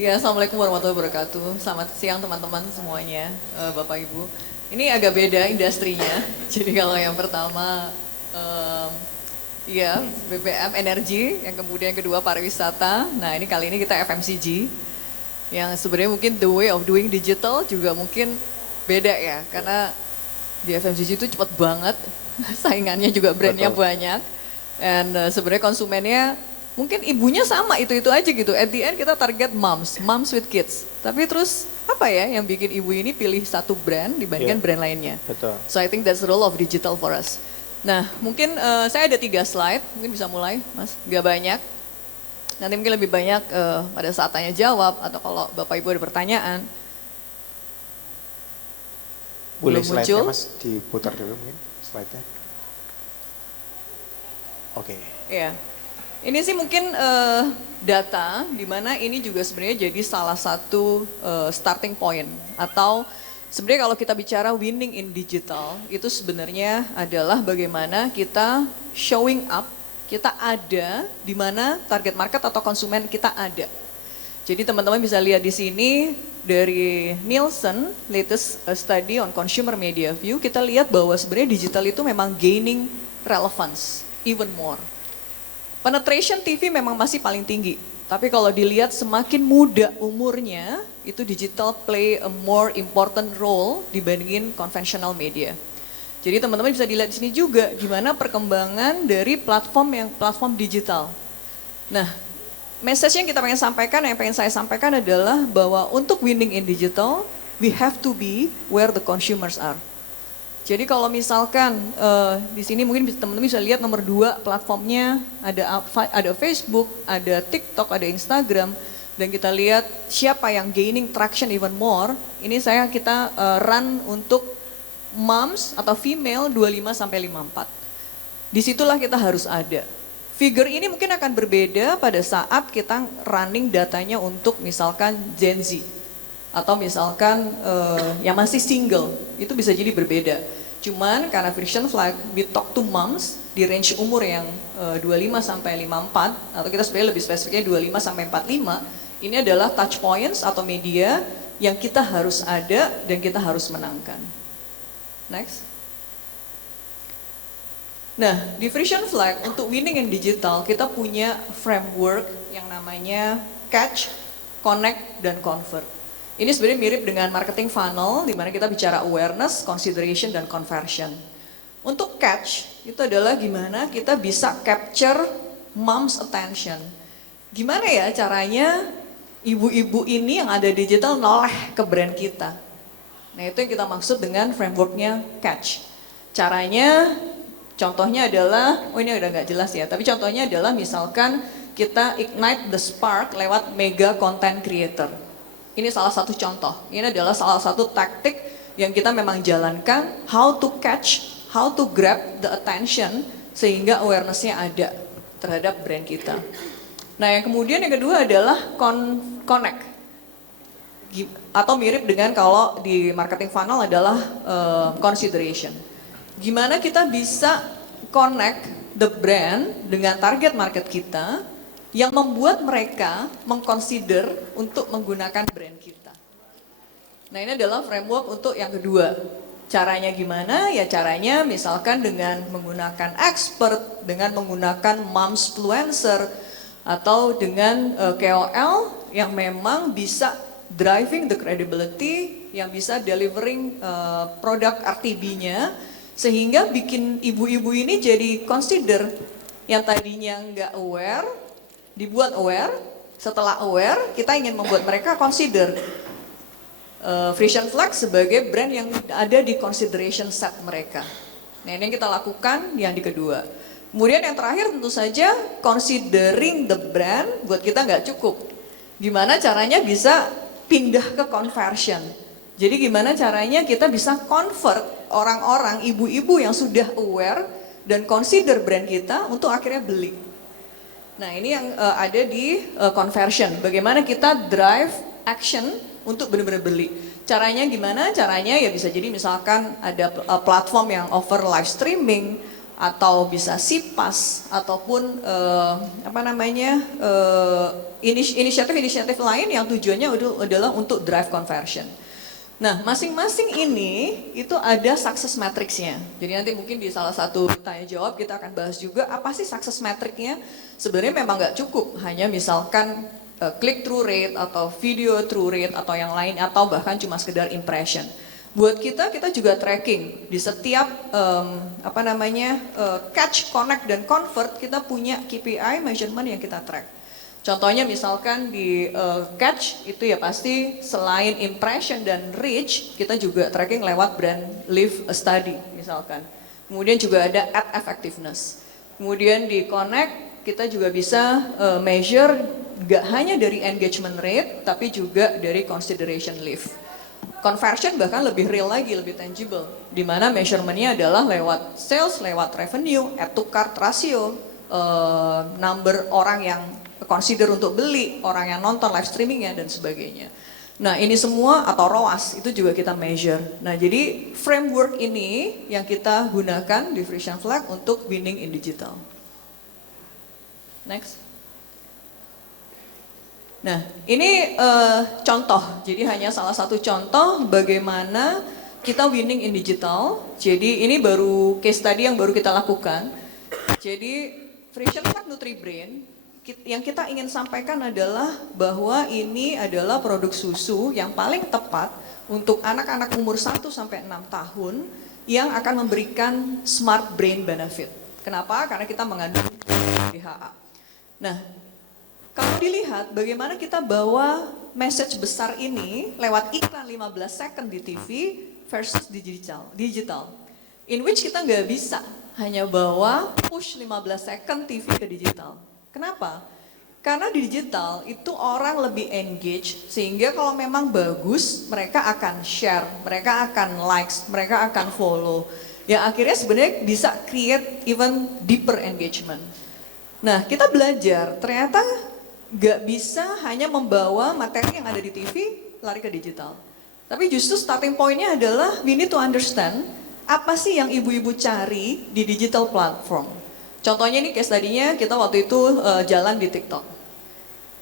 Ya, Assalamualaikum warahmatullahi wabarakatuh. Selamat siang teman-teman semuanya, Bapak Ibu. Ini agak beda industrinya. Jadi kalau yang pertama, ya BPM energi, yang kemudian kedua pariwisata. Nah ini kali ini kita FMCG, yang sebenarnya mungkin the way of doing digital juga mungkin beda ya, karena di FMCG itu cepat banget, saingannya juga brandnya Betul. banyak, dan sebenarnya konsumennya mungkin ibunya sama itu aja gitu. At the end kita target moms with kids. Tapi terus apa ya yang bikin ibu ini pilih satu brand dibandingkan Iya, brand lainnya? betul. So I think that's the role of digital for us. Nah mungkin saya ada 3 slide, mungkin bisa mulai Mas, gak banyak. Nanti mungkin lebih banyak pada saat tanya jawab atau kalau Bapak Ibu ada pertanyaan. Boleh Belum slide-nya muncul. Mas diputar dulu mungkin slide-nya. Oke. Ya, ini sih mungkin data di mana ini juga sebenarnya jadi salah satu starting point, atau sebenarnya kalau kita bicara winning in digital itu sebenarnya adalah bagaimana kita showing up, kita ada di mana target market atau konsumen kita ada. Jadi teman-teman bisa lihat di sini dari Nielsen latest study on consumer media view, kita lihat bahwa sebenarnya digital itu memang gaining relevance even more. Penetration TV memang masih paling tinggi, tapi kalau dilihat semakin muda umurnya, itu digital play a more important role dibandingin conventional media. Jadi teman-teman bisa dilihat di sini juga gimana perkembangan dari platform digital. Nah, message yang kita pengen sampaikan, yang pengen saya sampaikan adalah bahwa untuk winning in digital, we have to be where the consumers are. Jadi kalau misalkan di sini mungkin teman-teman bisa lihat nomor 2 platformnya ada Facebook, ada TikTok, ada Instagram, dan kita lihat siapa yang gaining traction even more. Ini kita run untuk moms atau female 25 sampai 54. Disitulah kita harus ada. Figure ini mungkin akan berbeda pada saat kita running datanya untuk misalkan Gen Z. Atau misalkan yang masih single, itu bisa jadi berbeda. Cuman karena Vision Flag, we talk to moms di range umur yang 25 sampai 54, atau kita sebenarnya lebih spesifiknya 25 sampai 45, ini adalah touch points atau media yang kita harus ada dan kita harus menangkan. Next. Nah, di Vision Flag untuk winning in digital kita punya framework yang namanya catch, connect, dan convert. Ini sebenarnya mirip dengan marketing funnel di mana kita bicara awareness, consideration, dan conversion. Untuk catch itu adalah gimana kita bisa capture mom's attention. Gimana ya caranya ibu-ibu ini yang ada digital noleh ke brand kita. Nah itu yang kita maksud dengan frameworknya catch. Caranya, contohnya adalah, oh ini udah nggak jelas ya, tapi contohnya adalah misalkan kita ignite the spark lewat mega content creator. Ini salah satu contoh, ini adalah salah satu taktik yang kita memang jalankan, how to catch, how to grab the attention, sehingga awareness-nya ada terhadap brand kita. Nah yang kemudian yang kedua adalah connect. Atau mirip dengan kalau di marketing funnel adalah consideration. Gimana kita bisa connect the brand dengan target market kita yang membuat mereka mengconsider untuk menggunakan brand kita. Nah ini adalah framework untuk yang kedua. Caranya gimana? Ya caranya misalkan dengan menggunakan expert, dengan menggunakan momsfluencer, atau dengan KOL yang memang bisa driving the credibility, yang bisa delivering produk RTB-nya, sehingga bikin ibu-ibu ini jadi consider yang tadinya nggak aware, dibuat aware. Setelah aware, kita ingin membuat mereka consider Vision Flag sebagai brand yang ada di consideration set mereka. Nah ini yang kita lakukan yang di kedua. Kemudian yang terakhir tentu saja considering the brand buat kita nggak cukup. Gimana caranya bisa pindah ke conversion. Jadi gimana caranya kita bisa convert orang-orang, ibu-ibu yang sudah aware dan consider brand kita untuk akhirnya beli. Nah ini yang ada di conversion. Bagaimana kita drive action untuk benar-benar beli. Caranya gimana? Caranya ya bisa jadi misalkan ada platform yang offer live streaming, atau bisa SIPAS ataupun inisiatif-inisiatif lain yang tujuannya adalah untuk drive conversion. Nah, masing-masing ini itu ada success matrix-nya. Jadi nanti mungkin di salah satu tanya jawab kita akan bahas juga apa sih success matrix-nya. Sebenarnya memang nggak cukup hanya misalkan click through rate atau video through rate atau yang lain atau bahkan cuma sekedar impression. Buat kita juga tracking di setiap catch, connect dan convert kita punya KPI measurement yang kita track. Contohnya misalkan di catch itu ya pasti selain impression dan reach kita juga tracking lewat brand lift study misalkan. Kemudian juga ada ad effectiveness. Kemudian di connect kita juga bisa measure gak hanya dari engagement rate tapi juga dari consideration lift. Conversion bahkan lebih real lagi, lebih tangible. Di mana measurementnya adalah lewat sales, lewat revenue, add to cart ratio, number orang yang consider untuk beli, orang yang nonton live streamingnya dan sebagainya. Nah ini semua atau ROAS itu juga kita measure. Nah jadi framework ini yang kita gunakan di Frisian Flag untuk winning in digital. Next. Nah, ini contoh, jadi hanya salah satu contoh bagaimana kita winning in digital. Jadi ini baru case study yang baru kita lakukan. Jadi Frisian Flag NutriBrain, yang kita ingin sampaikan adalah bahwa ini adalah produk susu yang paling tepat untuk anak-anak umur 1 sampai 6 tahun yang akan memberikan smart brain benefit. Kenapa? Karena kita mengandung DHA. Nah, kalau dilihat bagaimana kita bawa message besar ini lewat iklan 15 second di TV versus digital. In which kita nggak bisa hanya bawa push 15 second TV ke digital. Kenapa? Karena di digital itu orang lebih engage sehingga kalau memang bagus mereka akan share, mereka akan likes, mereka akan follow. Yang akhirnya sebenarnya bisa create even deeper engagement. Nah kita belajar ternyata gak bisa hanya membawa materi yang ada di TV lari ke digital. Tapi justru starting point-nya adalah we need to understand apa sih yang ibu-ibu cari di digital platform. Contohnya ini case tadinya kita waktu itu jalan di TikTok.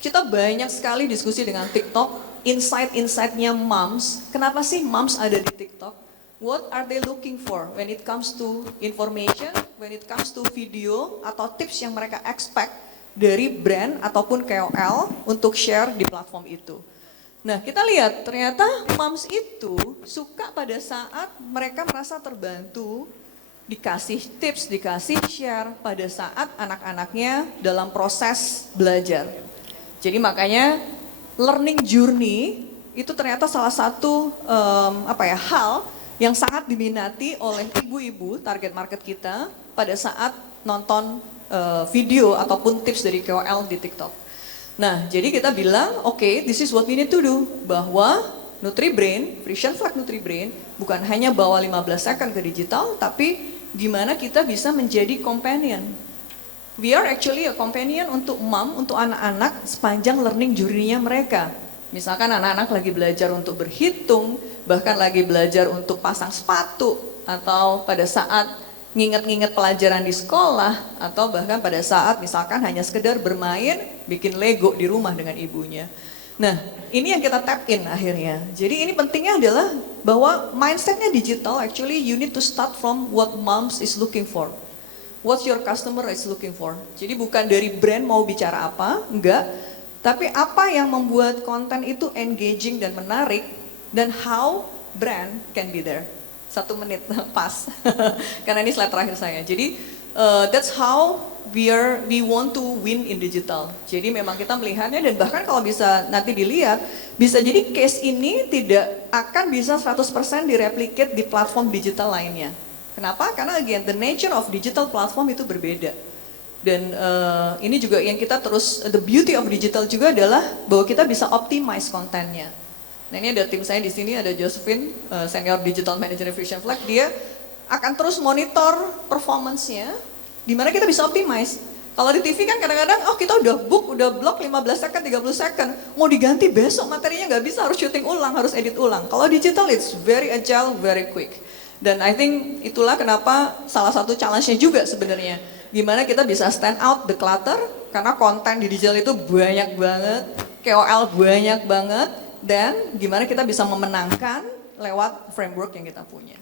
Kita banyak sekali diskusi dengan TikTok, insight-insightnya moms. Kenapa sih moms ada di TikTok? What are they looking for when it comes to information, when it comes to video atau tips yang mereka expect dari brand ataupun KOL untuk share di platform itu. Nah kita lihat ternyata moms itu suka pada saat mereka merasa terbantu, dikasih tips, dikasih share pada saat anak-anaknya dalam proses belajar. Jadi makanya learning journey itu ternyata salah satu hal yang sangat diminati oleh ibu-ibu target market kita pada saat nonton video ataupun tips dari KOL di TikTok. Nah, jadi kita bilang, oke, this is what we need to do. Bahwa NutriBrain, Frisian Flag NutriBrain, bukan hanya bawa 15 second ke digital, tapi gimana kita bisa menjadi companion. We are actually a companion untuk mom, untuk anak-anak sepanjang learning journey-nya mereka. Misalkan anak-anak lagi belajar untuk berhitung, bahkan lagi belajar untuk pasang sepatu, atau pada saat nginget-nginget pelajaran di sekolah atau bahkan pada saat misalkan hanya sekedar bermain, bikin Lego di rumah dengan ibunya. Nah, ini yang kita tap in akhirnya. Jadi ini pentingnya adalah bahwa mindsetnya digital, actually you need to start from what moms is looking for. What your customer is looking for. Jadi bukan dari brand mau bicara apa, enggak. Tapi apa yang membuat konten itu engaging dan menarik dan how brand can be there. 1 menit pas, karena ini slide terakhir saya. Jadi that's how we want to win in digital. Jadi memang kita melihatnya dan bahkan kalau bisa nanti dilihat, bisa jadi case ini tidak akan bisa 100% direplicate di platform digital lainnya. Kenapa? Karena again, the nature of digital platform itu berbeda. Dan ini juga yang kita terus, the beauty of digital juga adalah bahwa kita bisa optimize kontennya. Nah ini ada tim saya di sini, ada Josephine, senior digital manager Frisian Flag. Dia akan terus monitor performance-nya, di mana kita bisa optimize. Kalau di TV kan kadang-kadang, oh kita udah book, udah block 15 second, 30 second, mau diganti besok materinya nggak bisa, harus syuting ulang, harus edit ulang. Kalau digital it's very agile, very quick. Dan I think itulah kenapa salah satu challenge-nya juga sebenarnya. Gimana kita bisa stand out the clutter, karena konten di digital itu banyak banget, KOL banyak banget, dan gimana kita bisa memenangkan lewat framework yang kita punya.